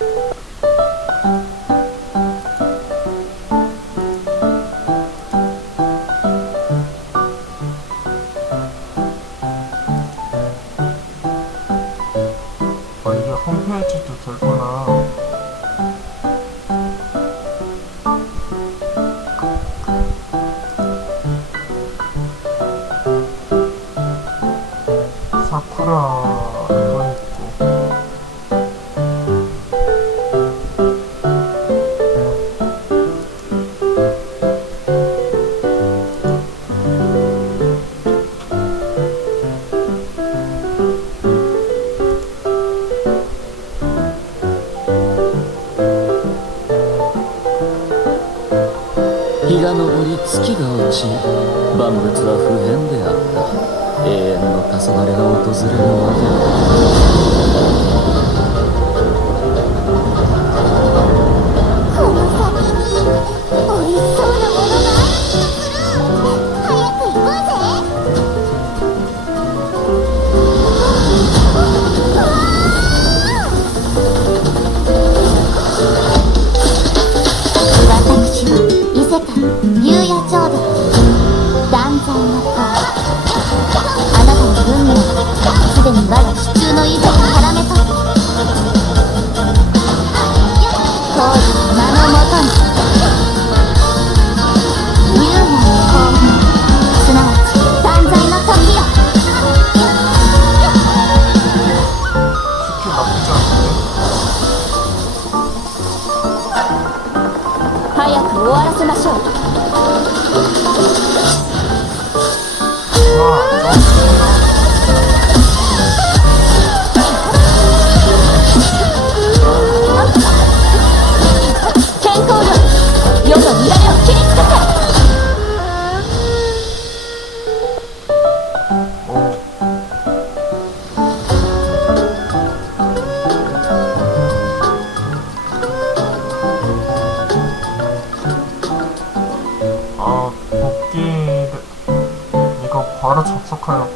you し万物は不変であった。永遠の黄昏が訪れるまで。断罪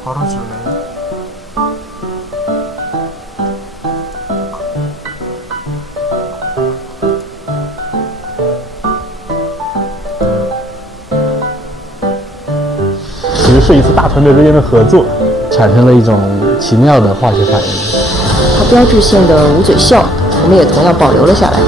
접속하면 바로 주네. “其实是一次大团队之间的合作，产生了一种奇妙的化学反应。它标志性的捂嘴笑，我们也同样保留了下来。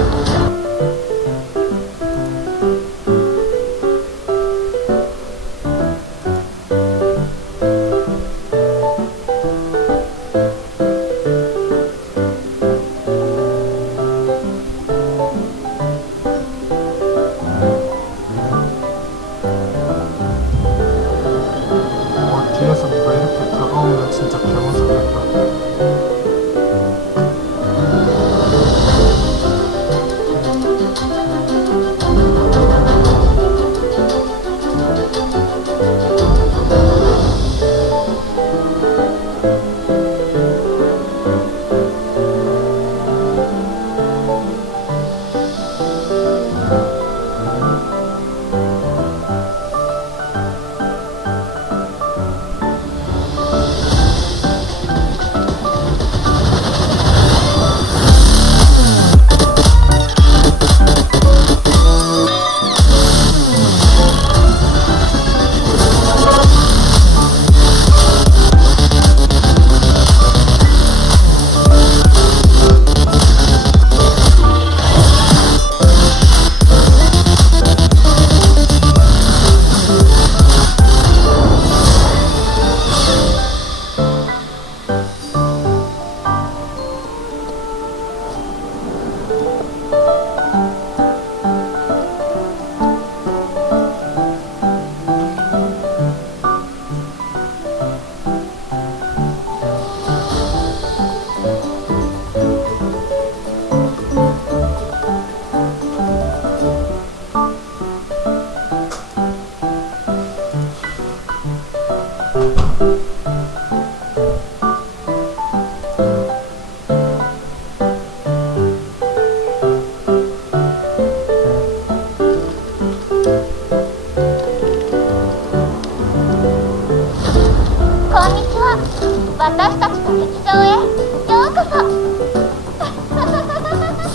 진짜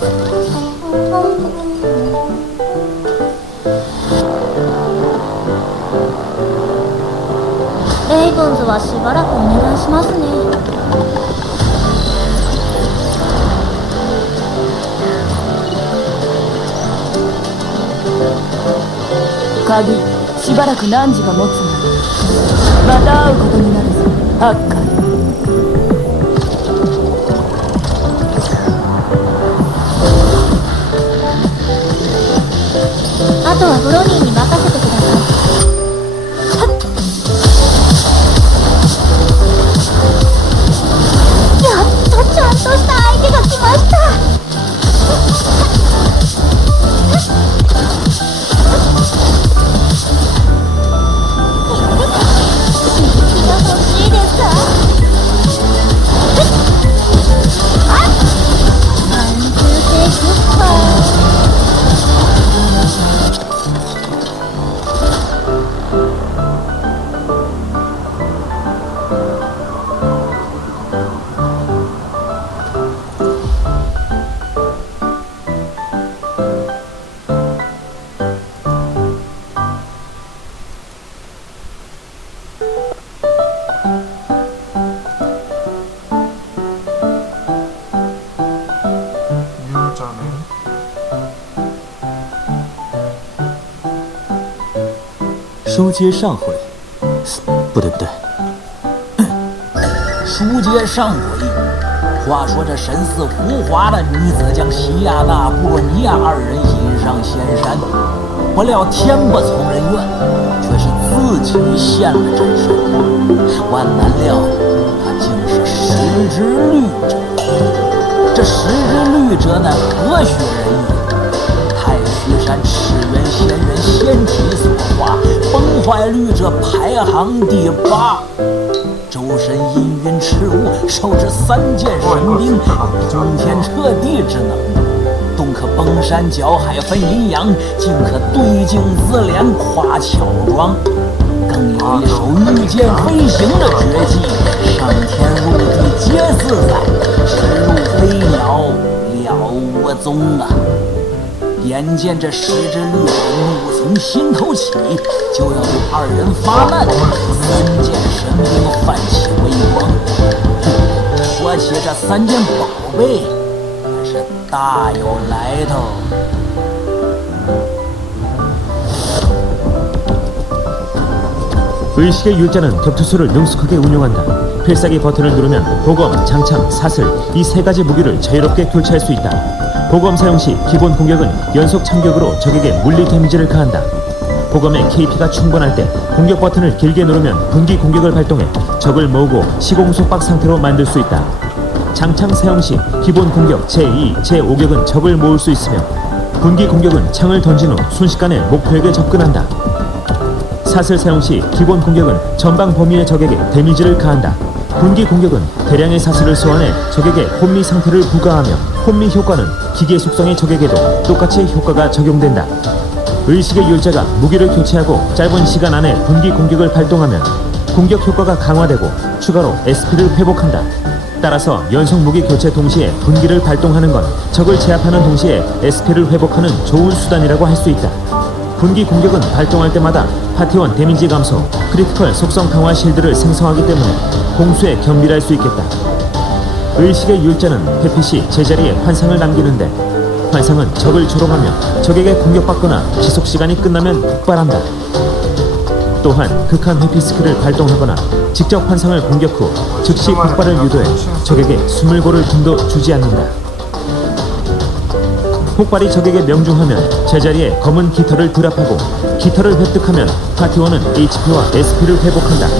レイブンズはしばらくお願いしますね。鍵しばらく何時が持つんだまた会うことになるぞ。ハッカー。とはフロニー书接上回，不对不对，书接上回，话说这神似浮华的女子将西亚纳、布洛尼亚二人引上仙山，不料天不从人愿，却是自己现了真身。万难料，他竟是十之律者。这十之律者乃何许人也？太虚山元仙体所化，崩坏律者排行第八。周身阴云赤雾，手持三件神兵，有惊天彻地之能，动可崩山搅海分阴阳，竟可对镜自怜夸巧装，更有一手御剑飞行的绝技，上天入地皆自在，直入飞鸟了无踪啊！眼见这十之律者怒从心头起，就要对二人发难，三件神兵泛起微光。说起这三件宝贝，可是大有来头。 의식의 율자는 격투수를 능숙하게 운용한다. 필살기 버튼을 누르면 보검, 장참, 사슬 이 세 가지 무기를 자유롭게 교체할 수 있다. 보검 사용 시 기본 공격은 연속 참격으로 적에게 물리 데미지를 가한다. 보검의 KP가 충분할 때 공격 버튼을 길게 누르면 분기 공격을 발동해 적을 모으고 시공 속박 상태로 만들 수 있다. 장창 사용 시 기본 공격 제2, 제5격은 적을 모을 수 있으며 분기 공격은 창을 던진 후 순식간에 목표에게 접근한다. 사슬 사용 시 기본 공격은 전방 범위의 적에게 데미지를 가한다. 분기 공격은 대량의 사슬을 소환해 적에게 혼미 상태를 부과하며 혼미 효과는 기계 속성의 적에게도 똑같이 효과가 적용된다. 의식의 율자가 무기를 교체하고 짧은 시간 안에 분기 공격을 발동하면 공격 효과가 강화되고 추가로 SP를 회복한다. 따라서 연속 무기 교체 동시에 분기를 발동하는 건 적을 제압하는 동시에 SP를 회복하는 좋은 수단이라고 할 수 있다. 분기 공격은 발동할 때마다 파티원 데미지 감소, 크리티컬 속성 강화 실드를 생성하기 때문에 공수에 경밀할 수 있겠다. 의식의 율자는 회피 시 제자리에 환상을 남기는데 환상은 적을 조롱하며 적에게 공격받거나 지속 시간이 끝나면 폭발한다. 또한 극한 회피 스킬을 발동하거나 직접 환상을 공격 후 즉시 폭발을 유도해 적에게 숨을 고를 틈도 주지 않는다. 폭발이 적에게 명중하면 제자리에 검은 깃털을 드랍하고 깃털을 획득하면 파티원은 HP와 SP를 회복한다.